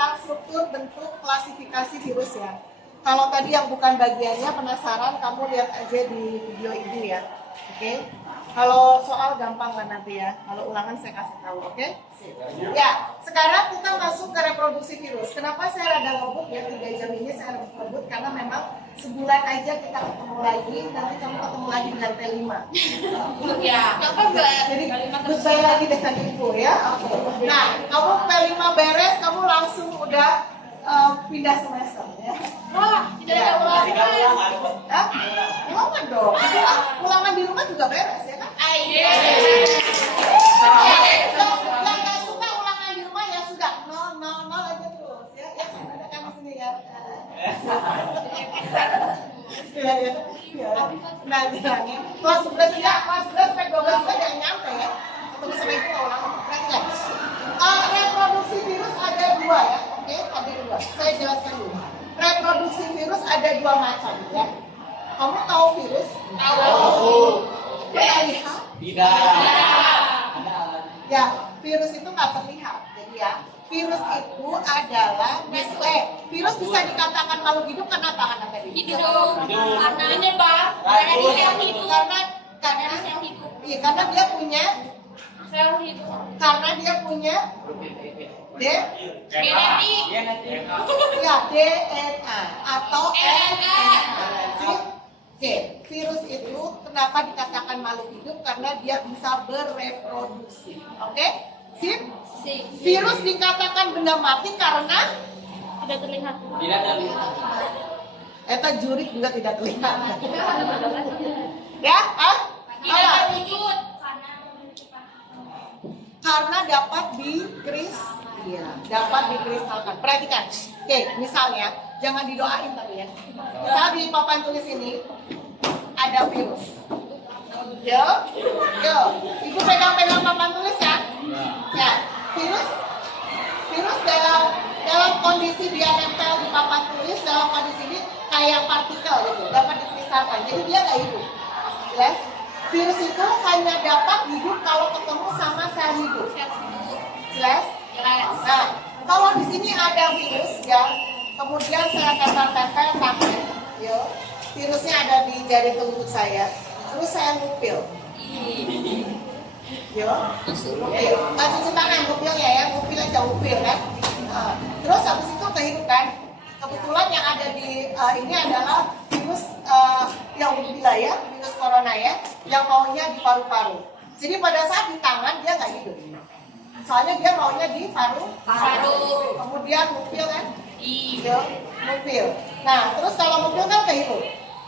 tentang struktur bentuk klasifikasi virus ya. Kalau tadi yang bukan bagiannya penasaran, kamu lihat aja di video ini ya. Oke. Kalau soal gampang kan nanti ya. Kalau ulangan saya kasih tahu, oke? Ya, sekarang kita masuk ke reproduksi virus. Kenapa saya rada ngebut ya 3 jam ini saya ngebut karena memang sebulan aja kita ketemu lagi, nanti kamu ketemu lagi dengan T5. Ya, apa Mbak? Jadi goodbye lagi dengan ibu ya. Oke. Nah, kamu P5 beres, kamu langsung udah pindah semester ya. Wah, tidak ada ulangan. Hah? Ulangan dong. Ulangan di rumah juga beres ya kan? Iya. Yang nggak suka ulangan di rumah ya sudah nol aja terus ya. Ya ada kan di sini ya. Ya. Nah, bilangnya kelas 11 ya, kelas 11 sampai 12 juga jangan nyampe ya. Ketemu sama ibu ulangan. Reproduksi virus ada 2 ya. Oke, ada 2. Saya jelaskan dulu. Reproduksi virus ada 2 macam ya. Kamu tahu virus? Tahu. Pernah lihat? Tidak. Ya, virus itu nggak terlihat. Jadi ya, virus itu adalah virus bisa dikatakan makhluk hidup karena apa? Karena tadi. Hidup. Karena menyebar. Karena di sel hidup. Karena sel hidup. iya, karena dia punya Sel hidup. genetik ya DNA atau RNA. Oke, virus itu kenapa dikatakan makhluk hidup? Karena dia bisa bereproduksi. Oke, sip. Virus dikatakan benda mati karena Tidak terlihat. Tidak terlihat. eta jurik juga tidak terlihat. Ya, Tidak terwujud. karena dapat dikristalkan. Perhatikan. Oke, misalnya jangan didoain tapi ya. Misal di papan tulis ini ada virus. Yo. Ibu pegang papan tulis ya. Ya, virus dalam kondisi dia nempel di papan tulis dalam kondisi ini kayak partikel gitu, dapat dikristalkan. Jadi dia nggak hidup. Jelas? Virus itu hanya dapat hidup kalau ketemu sama sel hidup. Jelas? Nah, kalau di sini ada virus ya, kemudian saya tempel-tempel tangan, yo, virusnya ada di jari telunjuk saya, terus saya ngupil, yo, ngupil, cuci tangan ngupilnya ya, ngupil aja ngupil kan, terus habis itu kehidup kan, kebetulan yang ada di ini adalah virus yang gila ya, virus corona ya, yang maunya di paru-paru. Jadi pada saat di tangan dia nggak hidup. Soalnya dia maunya di paru, kemudian ngupil kan, ngupil. Nah, terus kalau ngupil kan kehidup.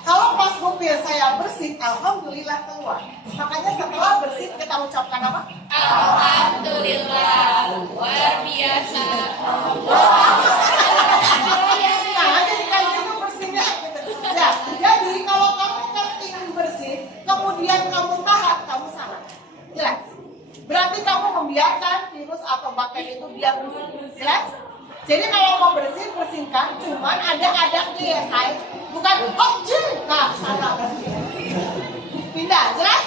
Kalau pas ngupil saya bersih, alhamdulillah keluar. Makanya setelah bersih kita ucapkan apa? Alhamdulillah, luar biasa. Nah, jadi kayak gitu bersihnya. Ya, jadi kalau kamu kan ingin bersih, kemudian kamu tahan, kamu salah. Jelas? Berarti kamu membiarkan virus atau bakteri itu biar bersih. Jelas? Jadi kalau mau bersih, bersihkan. Cuman ada adabnya ya, say. Bukan, nah, salah. Pindah, jelas?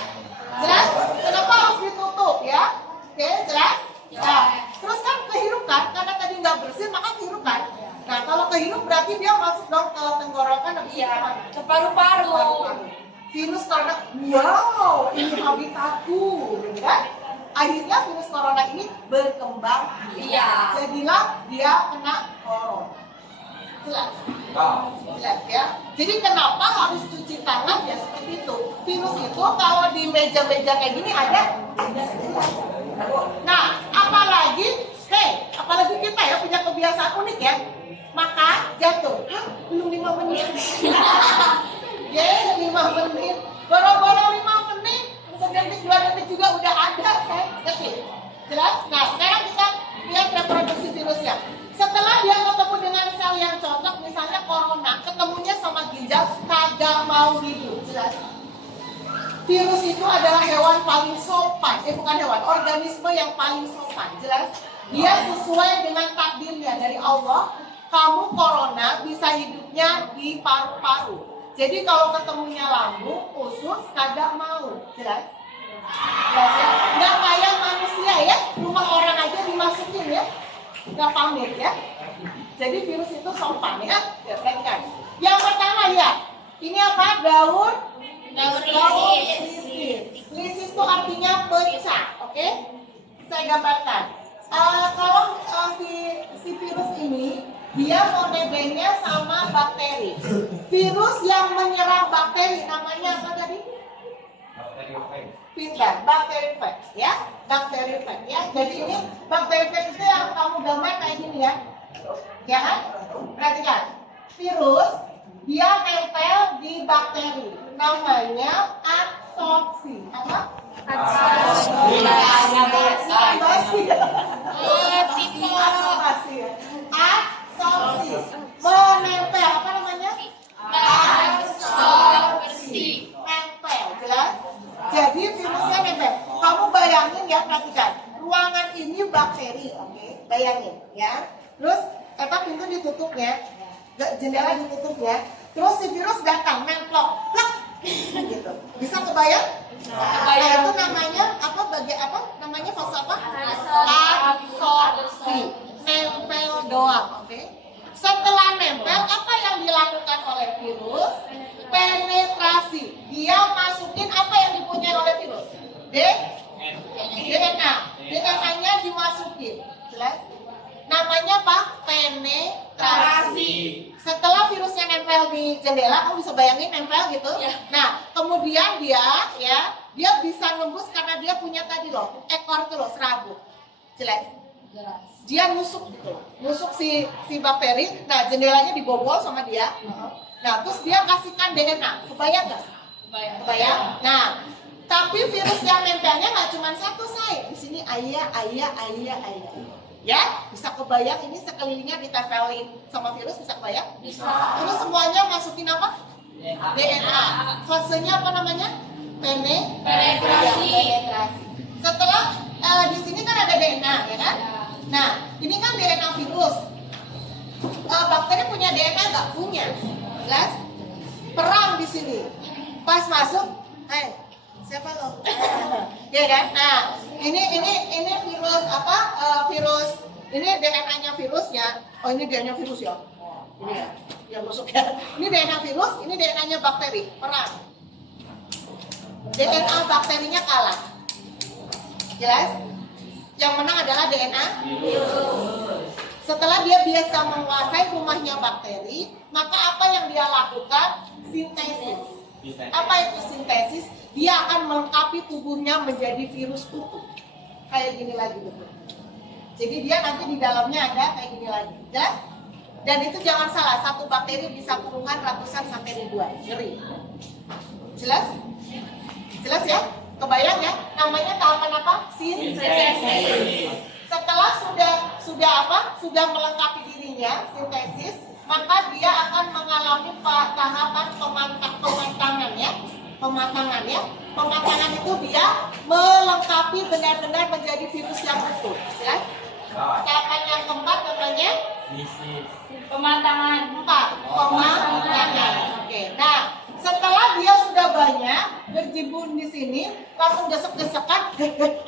Jelas? Kenapa harus ditutup ya? Oke, jelas? Nah, terus kan kehirup kan? Karena tadi nggak bersih, maka kehirup kan? Nah, kalau kehirup berarti dia masuk dong ke tenggorokan, habis itu kemana? Ke paru-paru. Virus corona, wow, ini habitatku, gitu kan? Akhirnya virus corona ini berkembang. Iya. Jadilah dia kena corona. Jelas? Jelas ya. Jadi kenapa harus cuci tangan ya seperti itu? Virus itu kalau di meja-meja kayak gini ada. Nah, apalagi kita ya punya kebiasaan unik ya. Maka jatuh. Hah, belum 5 menit. Ya, 5 menit. Boro-boro 5 menit. Sedetik 2 detik juga udah ada, saya yakin. Jelas? Nah, sekarang kita lihat reproduksi virusnya. Setelah dia ketemu dengan sel yang cocok, misalnya corona, ketemunya sama ginjal, kagak mau hidup. Jelas? Virus itu adalah hewan paling sopan. Bukan hewan, organisme yang paling sopan. Jelas? Dia sesuai dengan takdirnya dari Allah. Kamu corona bisa hidupnya di paru-paru. Jadi kalau ketemunya lambung, usus, kagak mau. Jelas? Jelas ya? Nggak kayak manusia ya, rumah orang aja dimasukin ya. Nggak pamit ya. Jadi virus itu sopan ya. Ya, perhatikan. Yang pertama lihat. Ini apa? Daun lisis. Lisis itu artinya pecah, oke? Saya gambarkan. Kalau si virus ini dia mau nebengnya sama bakteri. Virus yang menyerang bakteri namanya apa tadi? Pintar, bakterifag ya, bakterifag ya. Jadi ini bakterifag itu yang kamu gambar kayak gini ya, ya kan? Perhatikan, virus dia nempel di bakteri, namanya adsorpsi. Apa? Adsorpsi. Adsorpsi. Menempel apa namanya? Adsorpsi. Nempel, jelas? Jadi virusnya nempel. Kamu bayangin ya, perhatikan. Ruangan ini bakteri, oke? Bayangin ya. Terus pintu ditutupnya, jendela ditutupnya. Terus si virus datang, nemplok, plak, gitu. Bisa kebayang? Nah, itu namanya apa? Namanya fase apa? Adsorpsi. Nempel doang, oke? Setelah nempel, apa yang dilakukan oleh virus? Penetrasi. Dia masukin apa yang dipunyai oleh virus? DNA. DNA-nya dimasukin. Jelas? Namanya apa? Penetrasi. Setelah virusnya nempel di jendela, kamu bisa bayangin nempel gitu. Nah, kemudian dia bisa nembus karena dia punya tadi loh, ekor tuh loh, serabut. Jelas? Dia nusuk gitu, nusuk si bakteri. Nah, jendelanya dibobol sama dia. Nah, terus dia kasihkan DNA. Kebayang nggak? Kebayang. Nah, tapi virus yang nempelnya nggak cuma satu, say. Di sini ayah. Ya, bisa kebayang ini sekelilingnya ditempelin sama virus, bisa kebayang? Bisa. Terus semuanya masukin apa? DNA. Fasenya apa namanya? Penetrasi. Setelah di sini kan ada DNA, ya kan? Nah, ini kan DNA virus. Bakteri punya DNA nggak? Punya. Jelas? Perang di sini. Pas masuk, siapa lo? Ya kan? Nah, ini virus apa? Virus ini DNA-nya virusnya. Oh, ini DNA virus ya. Ini ya, yang masuk ya. Ini DNA virus, ini DNA-nya bakteri. Perang. DNA bakterinya kalah. Jelas? Yang menang adalah DNA virus. Setelah dia biasa menguasai rumahnya bakteri, maka apa yang dia lakukan? Sintesis. Apa itu sintesis? Dia akan melengkapi tubuhnya menjadi virus utuh. Kayak gini lagi betul. Jadi dia nanti di dalamnya ada kayak gini lagi. Ya? Dan itu jangan salah, satu bakteri bisa puluhan, ratusan sampai ribuan. Ngeri. Jelas? Jelas ya? Kebayang ya? Namanya tahapan apa? Sintesis. Setelah sudah melengkapi dirinya, sintesis, maka dia akan mengalami tahapan pematangan ya. Pematangan itu dia melengkapi benar-benar menjadi virus yang utuh. Ya? Tahapan yang keempat namanya pematangan. Pematangan. Oke. Nah, setelah dia sudah banyak berjibun di sini, langsung desek-desekan,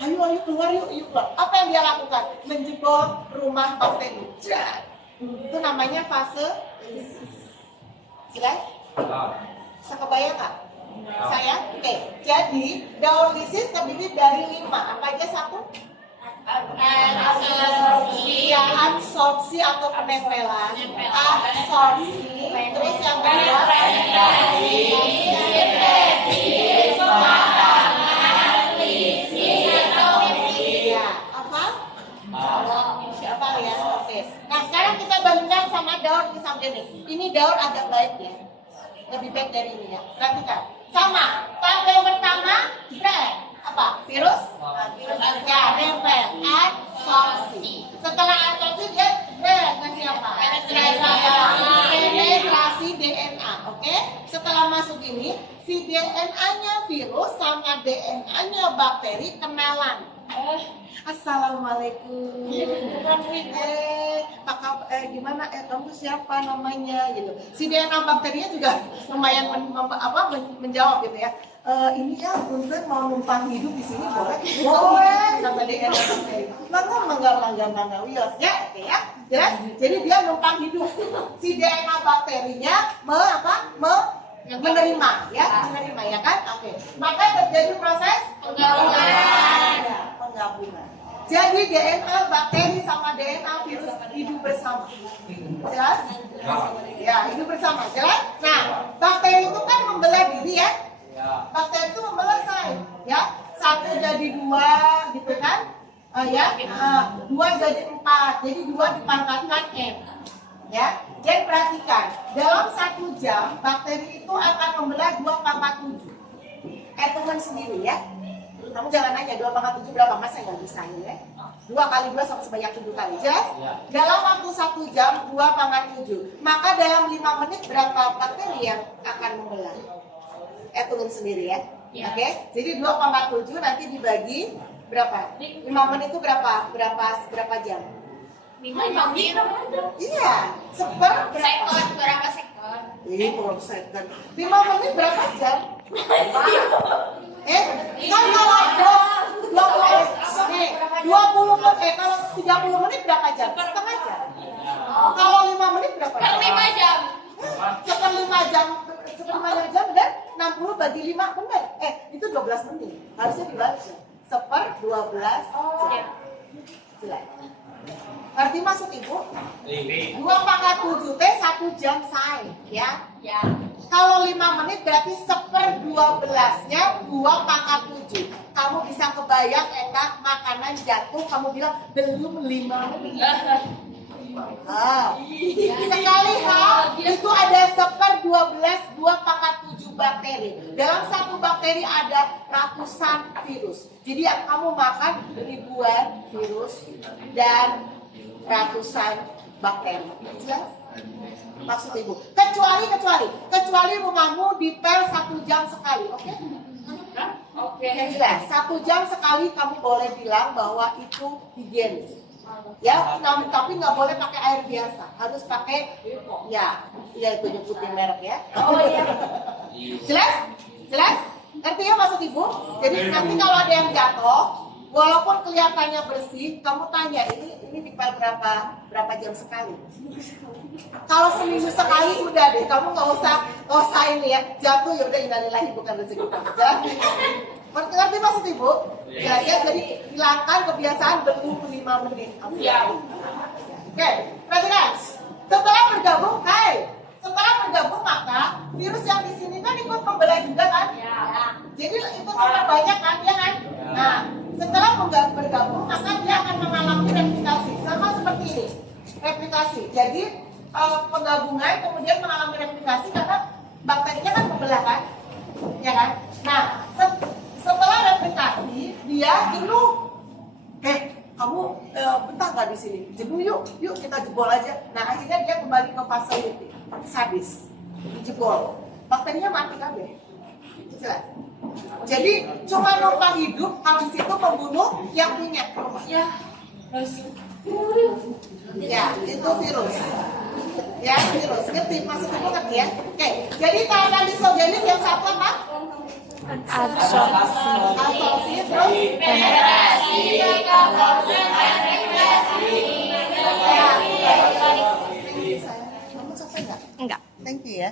ayo keluar yuk. Apa yang dia lakukan? Menjebol rumah bakteri. Itu namanya fase lisis. Jelas? Bisa kebayang nggak? Saya? Oke. Jadi daun lisis terdiri dari 5. Apa aja satu? Adsorpsi atau penempelan. Adsorpsi. Terus yang kedua apa ya? Oke. Nah, sekarang kita bandingkan sama daun pisang jenis. Ini daun agak baik ya. Lebih baik dari ini ya. Perhatikan. Sama. Tahap yang pertama, apa? Virus? Ya, nempel. Adsorpsi. Setelah adsorpsi dia ngasih apa? Penetrasi DNA. Oke? Setelah masuk ini, si DNA-nya virus sama DNA-nya bakteri kenalan. Assalamualaikum. Gimana? Kamu siapa namanya? Gitu. Si DNA bakterinya juga lumayan menjawab gitu ya. Ini ya, Punten mau numpang hidup di sini boleh? Boleh. Sama DNA bakteri. Wios ya, oke ya. Jelas? Jadi dia numpang hidup. Si DNA bakterinya menerima ya kan? Oke. Maka terjadi proses penggabungan. Penggabungan. Jadi DNA bakteri sama DNA virus hidup bersama. Jelas? Ya, hidup bersama. Jelas? Nah, bakteri itu kan membelah diri ya. Bakteri itu membelah sel, ya. Satu jadi dua, gitu kan? Dua jadi 4, jadi 2 dipangkatkan N, ya. Dan perhatikan, dalam 1 jam bakteri itu akan membelah 2 pangkat 7. Hitungan sendiri ya. Kamu jangan nanya 2 pangkat 7 berapa, masa nggak bisa ya? 2 kali 2 sama sebanyak 7 kali, jelas? Dalam waktu 1 jam 2 pangkat 7. Maka dalam 5 menit berapa bakteri yang akan membelah? Hitungan sendiri ya. Oke, jadi 2 pangkat 7 nanti dibagi berapa? 5 menit itu berapa jam? 5 menit. Iya, seper berapa? Berapa sekon? Ini per second. 5 menit berapa jam? Kan kalau 30 menit berapa jam? Setengah jam. Kalau 5 menit berapa jam? 5 jam. Seper 5 jam dan 60 bagi 5 benar. Itu 12 menit. Harusnya dibaca. Seper 12 jam. Jelas. Arti maksud ibu? 2 pangkat 7 T 1 jam say, ya? Ya. Kalau 5 menit berarti seper 12-nya 2 pangkat 7. Kamu bisa kebayang makanan jatuh, kamu bilang belum 5 menit. Sekali hal itu ada seper 12 2 pangkat 7 bakteri. Dalam satu bakteri ada ratusan virus. Jadi yang kamu makan ribuan virus dan ratusan bakteri. Jelas? Maksud ibu. Kecuali rumahmu dipel 1 jam sekali, oke? Oke. Yang jelas, 1 jam sekali kamu boleh bilang bahwa itu higienis. Ya, tapi nggak boleh pakai air biasa, harus pakai itu nyebutin merek ya. Oh iya. Jelas? Ngerti ya maksud ibu? Jadi nanti kalau ada yang jatuh, walaupun kelihatannya bersih, kamu tanya ini dipel berapa jam sekali? Kalau seminggu sekali udah deh, kamu nggak usah ini ya, jatuh ya udah innalillahi bukan rezeki kamu. Jelas? Ngerti maksud ibu? Ya, jadi hilangkan kebiasaan belum 5 menit. Siap. Oke, perhatikan. Setelah bergabung maka virus yang di sini kan ikut membelah juga kan? Ya. Jadi ikut memperbanyak kan, ya kan? Nah, setelah bergabung maka dia akan mengalami replikasi sama seperti ini. Replikasi. Jadi penggabungan kemudian mengalami replikasi karena bakterinya kan membelah kan? Ya kan? Nah, setelah replikasi dia jenuh. Kamu betah nggak di sini? Jenuh yuk kita jebol aja. Nah akhirnya dia kembali ke facility, sadis, dijebol. Bakterinya mati kabeh. Jadi cuma numpang hidup, habis itu membunuh yang punya. Ya. Ya itu virus. Ya virus. Ngerti maksud ibu ngerti ya? Oke. Jadi kalau lisogenik yang satu apa? Absorpsi terus Penetrasi. kamu capek nggak? Enggak. Thank you ya.